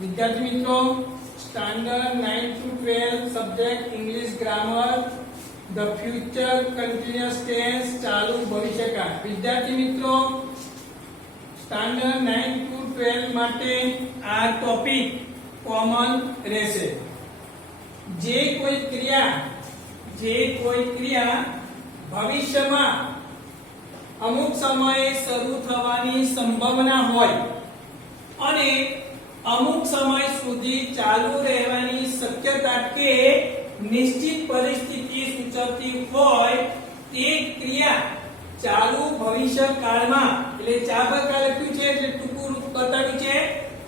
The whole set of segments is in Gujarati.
विद्यार्थी मित्रों standard 9 to 12 subject English grammar the future continuous tense चालू भविष्यकाल। विद्यार्थी मित्रों स्टैंडर्ड 9 to 12 માટે આ ટોપિક કોમન રહેશે। જે કોઈ ક્રિયા ભવિષ્યમાં અમુક સમયે શરૂ થવાની સંભાવના હોય અને અમુક સમય સુધી ચાલુ રહેવાની શક્યતા કે નિશ્ચિત પરિસ્થિતિ સૂચવતી હોય તે ક્રિયા ચાલુ ભવિષ્યકાળમાં એટલે ચાબકાળ લખ્યું છે એટલે ટૂંકું રૂપ બતાવ્યું છે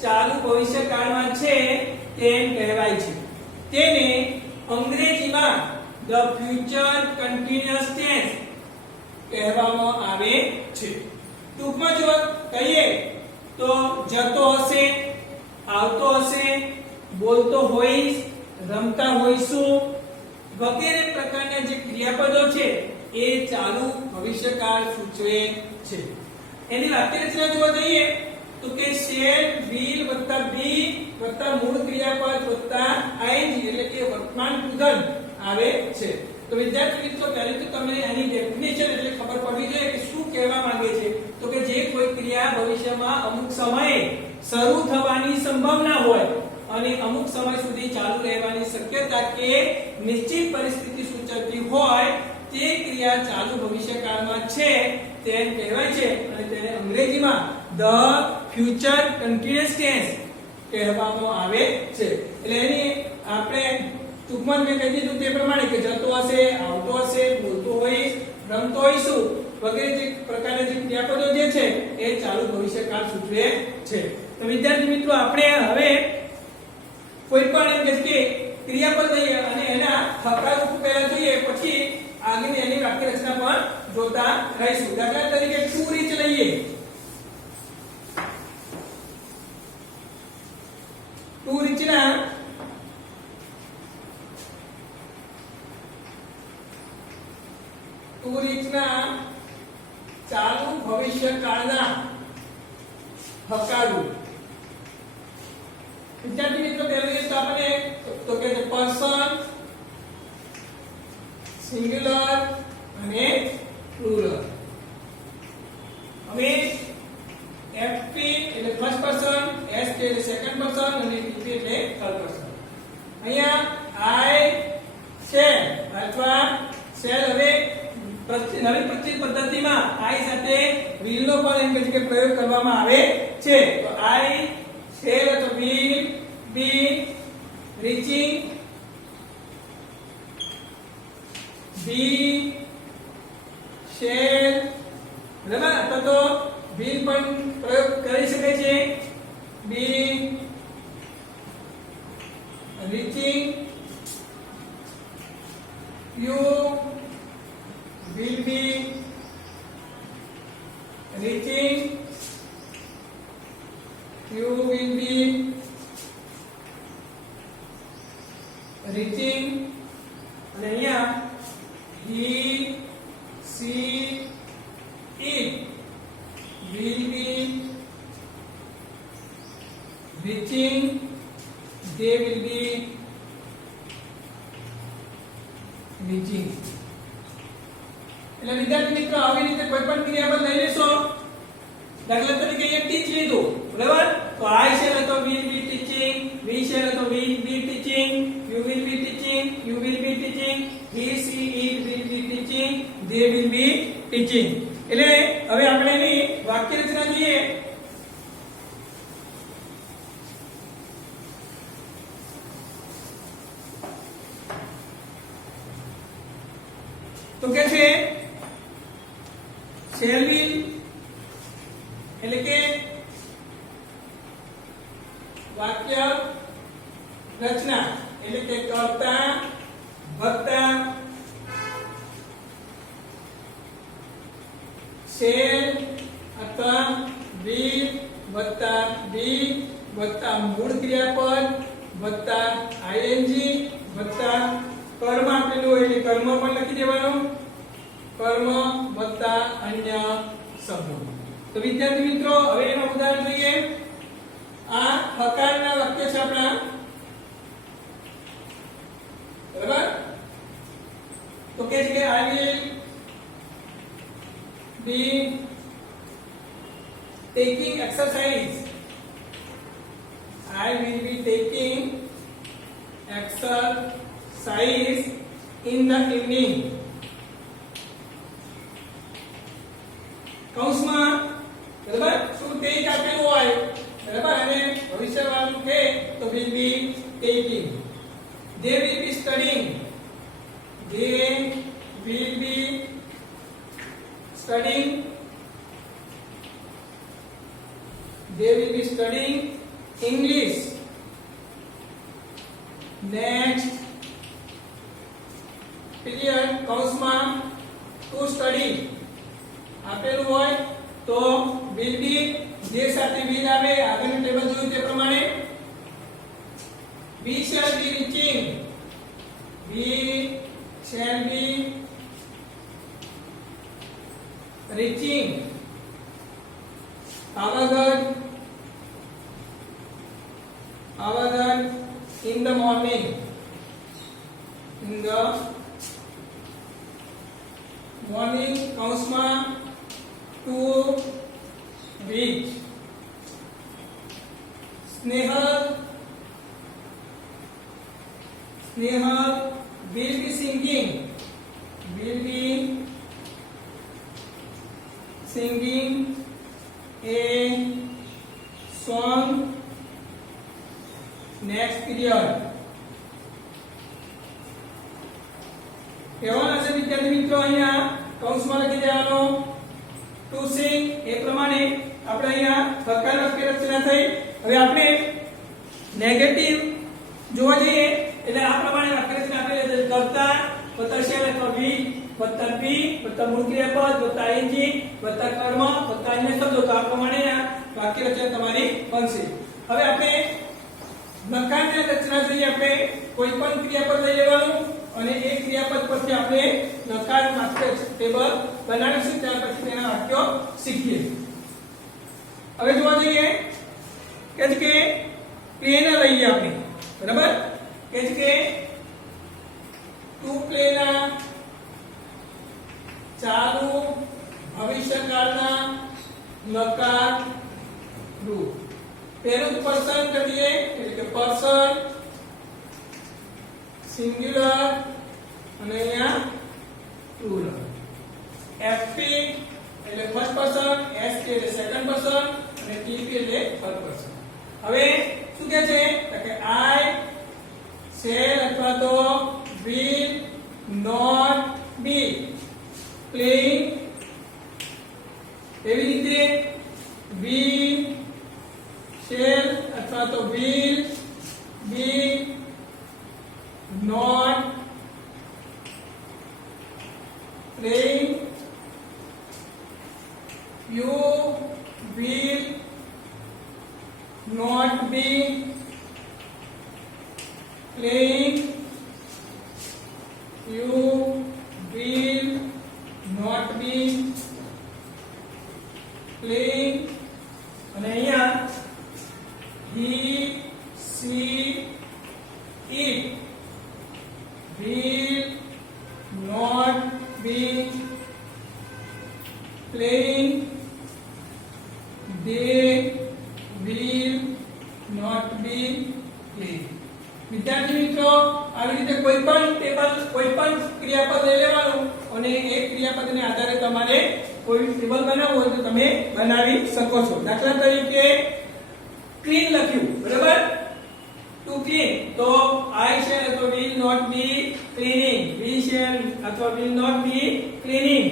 ચાલુ ભવિષ્યકાળમાં છે તેમ કહેવાય છે। તેને અંગ્રેજીમાં ધ ફ્યુચર કન્ટિન્યુઅસ ટેન્સ કહેવામાં આવે છે। ટૂંકમાં જો કહીએ તો જતો હશે, આવતો હશે, બોલતો હોઈશ, રમતા હોઈશું વગેરે પ્રકારના જે ક્રિયાપદો છે એ ચાલુ ભવિષ્યકાળ સૂચવે છે। એની વાક્યરચના જોવા જઈએ તો કે શેલ વિલ વત્તા બી વત્તા મૂળ ક્રિયાપદ વત્તા આઈએનજી એટલે કે વર્તમાન પૃથન આવે છે। તો વિદ્યાર્થી મિત્રો પહેલા તો તમને આની ડેફિનેશન એટલે ખબર પડવી જોઈએ કે શું કહેવા માંગે છે। તો કે જે કોઈ ક્રિયા ભવિષ્યમાં અમુક સમયે શરૂ થવાની સંભાવના હોય અને અમુક સમય સુધી ચાલુ રહેવાની શક્યતા કે નિશ્ચિત પરિસ્થિતિ સૂચવતી હોય તે ક્રિયા ચાલુ ભવિષ્યકાળમાં છે તેમ કહેવાય છે અને તેને અંગ્રેજીમાં ધ ફ્યુચર કન્ટિન્યુઅસ ટેન્સ કહેવામાં આવે છે। એટલે એની આપણે ટૂંકમાં મેં કહી દીધું તે પ્રમાણે કે જતો હશે, આવતો હશે, બોલતો હોઈશ, રમતો હોઈશું વગેરે જે પ્રકારના જે ક્રિયાપદો જે છે એ ચાલુ ભવિષ્યકાળ સૂચવે છે। તો વિદ્યાર્થી મિત્રો આપણે હવે કોઈ પણ એમ કે ક્રિયાપદ લઈએ અને એના હકારો પહેલા જોઈએ પછી આગળની એની વાક્ય રચના પણ જોતા રહીશું। દાખલા તરીકે ટુ રીચ લઈએ। ટુ રીચના ચાલુ ભવિષ્યકાળના હકારો વિદ્યાર્થી મિત્રો પહેલા તો આપણે તો કે પર્સન સિંગ્યુલર અને પ્લુરલ। હવે એફપી એટલે ફર્સ્ટ પર્સન, એસપી એટલે સેકન્ડ પર્સન અને પીપી એટલે થર્ડ પર્સન। અહીંયા આઈ શેલ અથવા શેલ હવે નવી પ્રચલિત પદ્ધતિમાં આઈ સાથે વિલ નો પણ એમ કે પ્રયોગ કરવામાં આવે છે। તો આઈ શેલ અથવા will be reaching, be shall બરાબર અથવા તો વિલ પણ પ્રયોગ કરી શકે છે। Be reaching, you will be reaching, you will be reaching અને અહીંયા he, she, it will be reaching, they will be reaching। એટલે વિદ્યાર્થી મિત્રો આવી રીતે કોઈ પણ ક્રિયાપદ લઈ લેશો। દાખલા તરીકે અહીંયા ટીચ લીધું બરાબર તો આઈ શેલ તો will be teaching, we shall તો will be teaching, you will be teaching, you will be teaching, he she it will be teaching, they will be teaching. એટલે હવે આપણે એની વાક્ય રચના જોઈએ। તો કે છે શેલ વિલ એટલે કે વાક્ય રચના એટલે કે કર્તા વત્તા શેલ અથવા વિલ વત્તા બી વત્તા મૂળ ક્રિયાપદ વત્તા આઈએનજી વત્તા કર્મ આપેલું હોય એટલે કર્મ પણ લખી દેવાનું, કર્મ વત્તા અન્ય શબ્દો। તો વિદ્યાર્થી મિત્રો હવે એનું ઉદાહરણ જોઈએ। આ હકારના વાક્ય taking exercise. I will be taking exercise in the evening. કૌંસમાં બરાબર શું take આપેલું હોય બરાબર અને ભવિષ્યવાળું છે તો will be taking. They will be studying. They will be studying. They will be studying English. Next period કૌંસમાં to study આપેલું હોય તો will be જે સાથે will આવે આગળનું ટેબલ જોયું તે પ્રમાણે we shall be reaching. We shall be reaching Pavagadh in the morning. In the morning કૌંસમાં to reach. Snehal will be singing. Will be singing a song next period. કેવાના છે વિદ્યાર્થી મિત્રો અહીંયા કૌંસમાં લખી દેવાનો to sing એ પ્રમાણે આપણે અહીંયા પ્રકાર વાક્ય રચના થઈ. હવે આપણે નેગેટિવ જોવા જઈએ એટલે આ પ્રમાણે વાક્ય રચના આપેલી છે કર્તા વત્તા શેલ અથવા વી વત્તા બી વત્તા મૂળ ક્રિયાપદ વત્તા આઈએનજી વત્તા કર્મ વત્તા અન્ય શબ્દો. તો આ પ્રમાણે આ વાક્ય રચના તમારી બનશે. હવે આપણે નકારની રચના જોઈએ. આપણે કોઈ પણ ક્રિયાપદ લઈ લેવાનું અને એ ક્રિયાપદ પરથી આપણે નકાર વાક્ય ટેબલ બનાવીશું. ત્યાર પછી તેના વાક્યો શીખીએ. હવે જોવા જઈએ કે પ્લેન લઈએ આપણે બરાબર કે ટુ પ્લેના ચાલુ ભવિષ્યકાળના નકાર રૂપ. પહેલું પર્સન કરીએ એટલે કે પર્સન સિંગ્યુલર અને અહીંયા પ્લુરલ. એફપી એટલે ફર્સ્ટ પર્સન, એસપી એટલે સેકન્ડ પર્સન અને ટીપી એટલે થર્ડ પર્સન. હવે શું કહે છે કે આઈ શેલ અથવા તો will not be playing. એવી રીતે we shall અથવા તો will be not playing. You will not be playing. You will not be playing. અને અહીંયા he she it will not be playing. They will not be playing. વિદ્યાર્થી મિત્રો આવી રીતે કોઈ પણ ટેબલ કોઈ પણ ક્રિયાપદ લઈ લેવાનું અને એ ક્રિયાપદને આધારે તમારે કોઈ ટેબલ બનાવવું હોય તો તમે બનાવી શકો છો. દાખલા તરીકે ક્લીન લખ્યું બરાબર ટુ ક્લીન તો આઈ શેલ અથવા will not be cleaning. we shall અથવા will not be cleaning.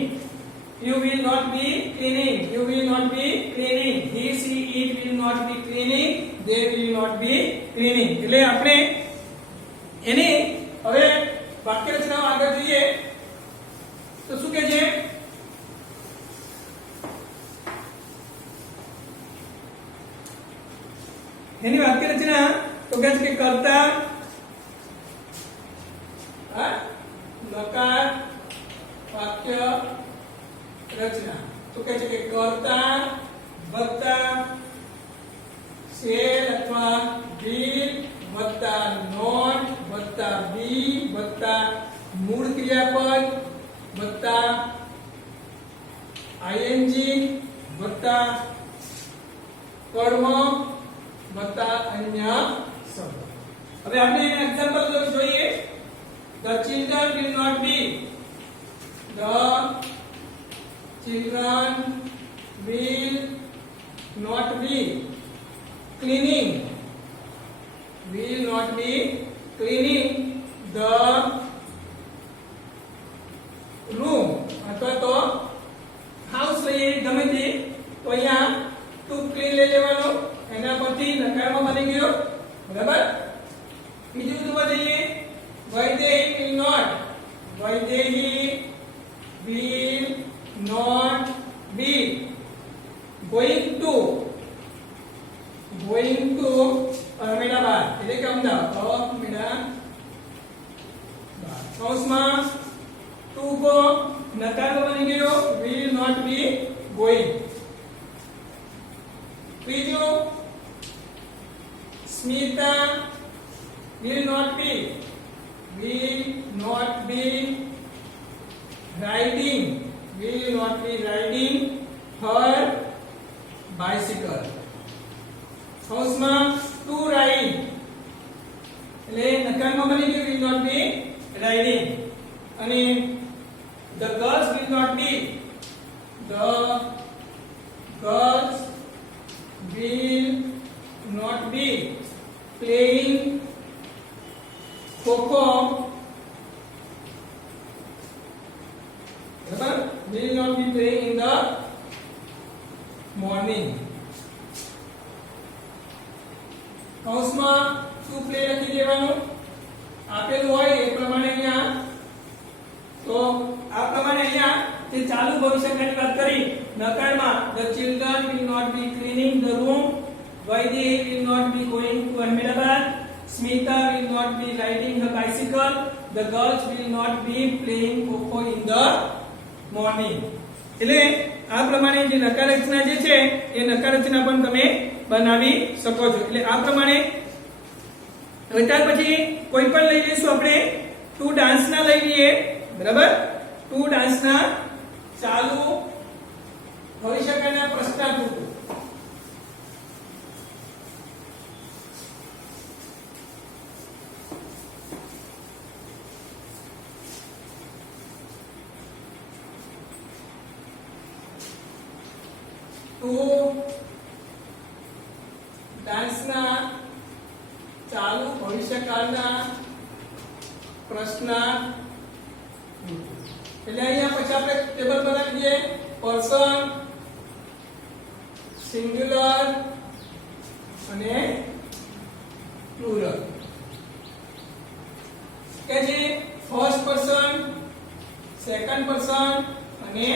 you will not be cleaning. you will not be cleaning. he she it will not be cleaning. they will not be cleaning. એટલે આપણે એને હવે વાક્ય રચનાઓ આગળ જોઈએ તો શું કહે છે એની વાક્ય રચના તો કહે છે કે કર્તા નકાર વાક્ય રચના. તો કહે છે કે કર્તા વત્તા શેલ અથવા will વત્તા not વત્તા be વત્તા મૂળ ક્રિયાપદ વત્તા ing વત્તા કર્મ વત્તા અન્ય શબ્દ. હવે આપણે એના એક્ઝામ્પલ જોઈએ. The children will not be. The children will not be cleaning. Will not be cleaning the room. અથવા તો હાઉસ લઈએ ગમે તે, તો અહીંયા ટુ ક્લીન લઈ લેવાનો, એના પરથી નકારમાં બની ગયો. બરાબર. બીજું જોવા જઈએ. Vaidehi will not. Vaidehi will not be going to Ahmedabad. એટલે કે અમદાવાદ. કૌંસમાં to go નકારમાં બની ગયો will not be going. ત્રીજું Smita will not be riding her bicycle. કૌંસમાં to ride એટલે નકારમાં બની ગયું will not be riding. અને the girls will not be playing kho kho. બરાબર. will not be playing in the morning. કૌંસમાં to play લખી દેવાનું. આપેલું હોય એ પ્રમાણે અહીંયા, તો આ પ્રમાણે અહીંયા જે ચાલુ ભવિષ્યકાળની વાત કરી નકારમાં the children will not be cleaning the room, Vaidehi will not be going to Ahmedabad, Smita will not be riding her bicycle, the girls will not be playing kho in the morning. એટલે આ પ્રમાણે જે નકાર રચના જે છે એ નકાર રચના પણ તમે બનાવી શકો છો. એટલે આ પ્રમાણે હવે ત્યાર પછી કોઈ પણ લઈ લઈશું આપણે. ટુ ડાન્સ ના લઈ લઈએ. બરાબર. ટુ ડાન્સ ના ચાલુ ભવિષ્યકાળના પ્રશ્નાર્થ. ટુ ડાન્સના ચાલુ ભવિષ્યકાળના પ્રશ્નાર્થ. એટલે અહીંયા પછી આપણે ટેબલ બનાવી દઈએ. પર્સન, સિંગ્યુલર અને પ્લુરલ. કે જે ફર્સ્ટ પર્સન, સેકન્ડ પર્સન અને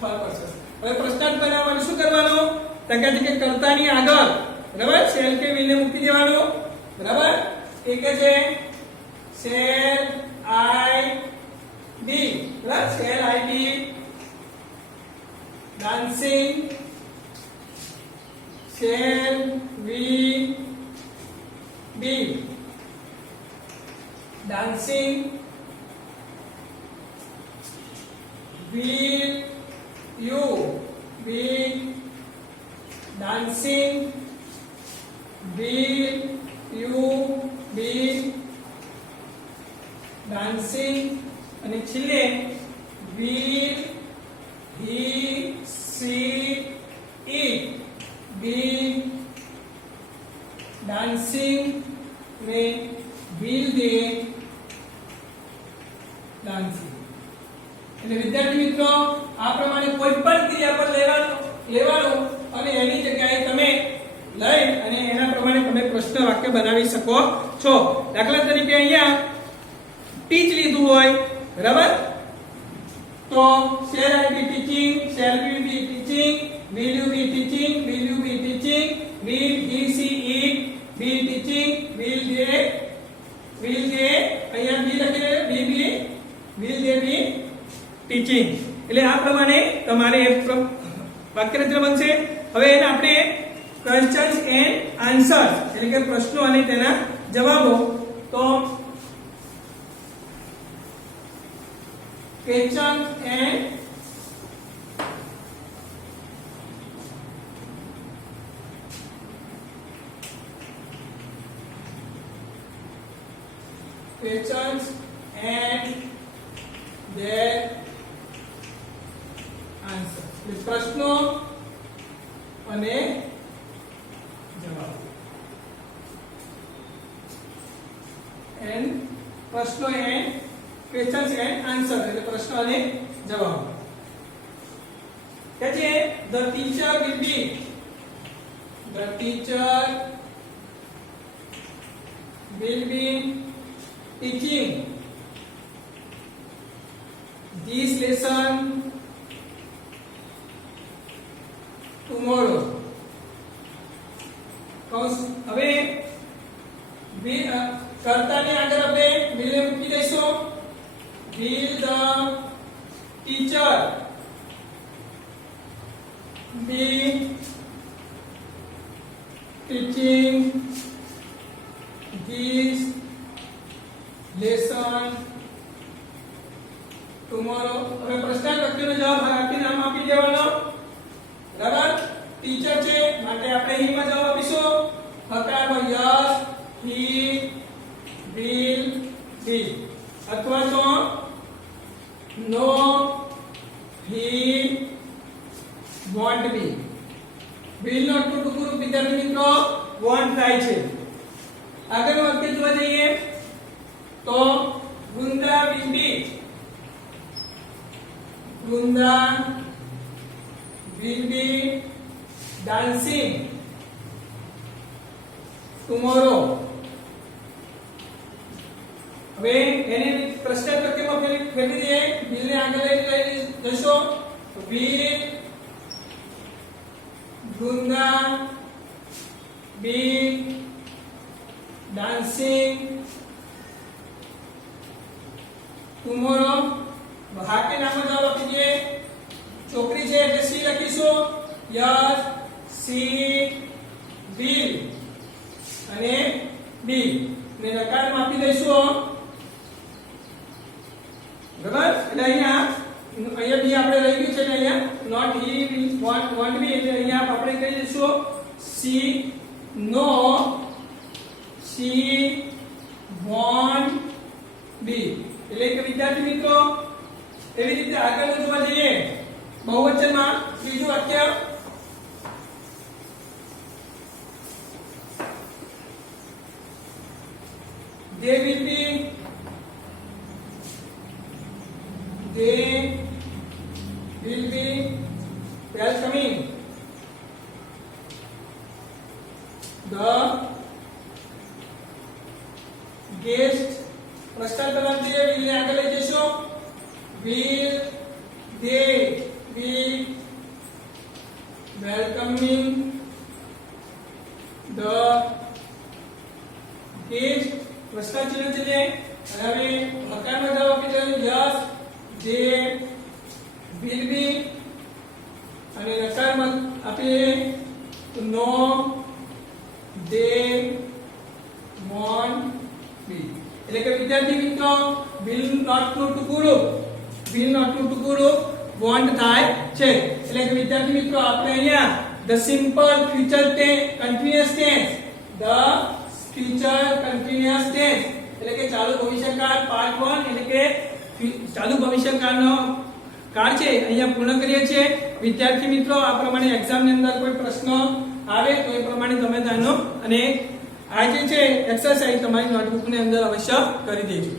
થર્ડ પર્સન. હવે પ્રશ્નાર્થ બનાવવાનું શું કરવાનું? તો કે કર્તાની આગળ બરાબર શેલ કે વિલ ને મૂકી દેવાનું. બરાબર. એ કે છે શેલ આઈ બી. બરાબર. Shall I be dancing, shall we be dancing, will you be dancing, will you be dancing. અને છેલ્લે will he, she, it be dancing ને will they dancing. એટલે વિદ્યાર્થી મિત્રો આ પ્રમાણે કોઈ પણ ક્રિયા પર લેવાનું અને એની જગ્યાએ તમે લઈ અને એના પ્રમાણે તમે પ્રશ્ન વાક્ય બનાવી શકો છો. દાખલા તરીકે અહીંયા ટીચ લીધું હોય. બરાબર. તો shall I be teaching, shall we be teaching, will you be teaching, will you be teaching, will he, she, it be teaching, will they અહીંયા be લખી will they be teaching. એટલે આ પ્રમાણે તમારે વાક્ય રચના બનશે. હવે એને આપણે questions and answers એટલે કે પ્રશ્નો અને તેના જવાબો. તો question and questions and their answer. પ્રશ્નો અને જવાબ. and પ્રશ્નો and questions and answer એટલે પ્રશ્ન અને જવાબ. કે છે the teacher will be teaching this lesson tomorrow. હવે કર્તાને આગળ આપણે will ને મૂકી દઈશું. will the teacher be teaching this lesson tomorrow? હવે પ્રશ્ન વાક્યનો જવાબ આપીને નામ આપી દેવાનો. બરાબર? ટીચર છે માટે આપણે અહીં માં જવાબ આપીશું. હકારમાં યસ he will be અથવા તો no he won't be. will not to ટુકુરૂપ વિદ્યાર્થી મિત્રો won't થાય છે. આગળનું વાક્ય જોવા જઈએ તો Vrinda will be dancing tomorrow. હવે એને પ્રશ્ન વાક્યમાં ફેરવી દઈએ. will ને આગળ લઈ જશો. will Vrunda be dancing tomorrow? હાકે નામ જવાબ આપી દઈએ. છોકરી છે એટલે સી લખીશું. યસ સી will અને બી ને નકારમાં આપી દઈશું. બરાબર? એટલે અહીંયા બી આપણે લઈ ગયું છે ને અહીંયા not he won't be એટલે અહીંયા આપણે કહી દઈશું she no she won't be. એટલે કે વિદ્યાર્થી મિત્રો એવી રીતે આગળ જોવા જઈએ બહુવચનમાં ત્રીજું વાક્ય they will be welcoming the guest. પ્રશ્ન કરવાનું છે will ને આગળ લઈ જશો. will they be welcoming the guest? પ્રશ્ન ચિહ્ન છે અને હવે હકારમાં જવાબ આપી દઉં. યસ they will be અને નકારમાં આપીએ નો they won't be. એટલે કે વિદ્યાર્થી મિત્રો will not ટુ ટુકુરૂપ won't થાય છે. એટલે કે વિદ્યાર્થી મિત્રો આપણે અહીંયા the simple future continuous tense એટલે કે ચાલુ ભવિષ્યકાળ પાર્ટ 1 એટલે કે ચાલુ ભવિષ્યકાળનો કાળ છે અહીંયા પૂર્ણ કરીએ છીએ. વિદ્યાર્થી મિત્રો આ પ્રમાણે એક્ઝામ ની અંદર કોઈ પ્રશ્ન આવે તો એ પ્રમાણે તમે તેનો અને આ જે છે એક્સરસાઇઝ તમારી નોટબુક ની અંદર અવશ્ય કરી દેજો.